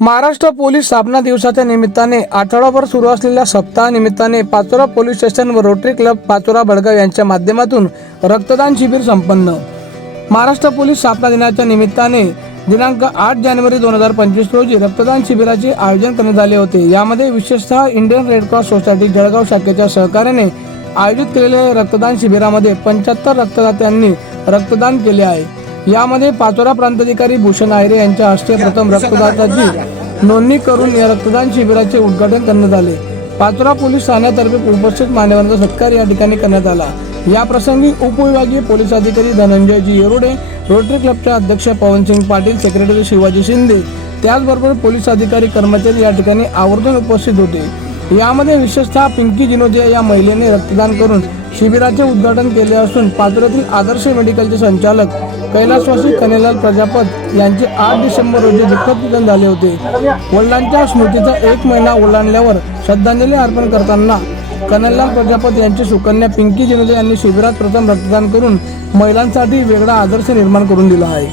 Maharashtra police स्थापना दिवसाच्या निमित्ताने आठवडाभर सुरू असलेल्या सप्ताह निमित्ताने पाचोरा पोलीस स्टेशन व रोटरी क्लब पाचोरा बडगाव यांच्या माध्यमातून रक्तदान शिबिर संपन्न. महाराष्ट्र पोलीस स्थापना दिनाच्या निमित्ताने दिनांक आठ जानेवारी दोन हजार पंचवीस रोजी रक्तदान शिबिराचे आयोजन करण्यात आले होते. यामध्ये विशेषतः Indian Red Cross Society Jalgaon शाखेच्या सहकार्याने आयोजित केलेल्या रक्तदान शिबिरामध्ये पंच्याहत्तर रक्तदात्यांनी रक्तदान केले आहे. यामध्ये पाचोरा प्रांताधिकारी भूषण आयरे यांच्या हस्ते प्रथम रक्तदाताची नोंदणी करून या रक्तदान शिबिराचे उद्घाटन करण्यात आले. पाचोरा पोलीस ठाण्यातर्फे उपस्थित मान्यवरांचा सत्कार या ठिकाणी करण्यात आला. या प्रसंगी उपविभागीय पोलीस अधिकारी धनंजयजी येरुडे रोटरी क्लबचे अध्यक्ष पवनसिंग पाटील सेक्रेटरी शिवाजी शिंदे त्याचबरोबर पोलीस अधिकारी कर्मचारी या ठिकाणी आवर्जून उपस्थित होते. यामध्ये विशेषतः पिंकी जिनोदिया या महिलेने रक्तदान करून शिबिराचे उद्घाटन केले असून पाचोऱ्यातील आदर्श मेडिकलचे संचालक कैलासवासी कनेलाल प्रजापत यांचे आठ डिसेंबर रोजी दुःखद निधन झाले होते. वडिलांच्या स्मृतीचा एक महिना ओलांडल्यावर श्रद्धांजली अर्पण करताना कनललाल प्रजापत यांची सुकन्या पिंकी जिनोजे यांनी शिबिरात प्रथम रक्तदान करून महिलांसाठी वेगळा आदर्श निर्माण करून दिला आहे.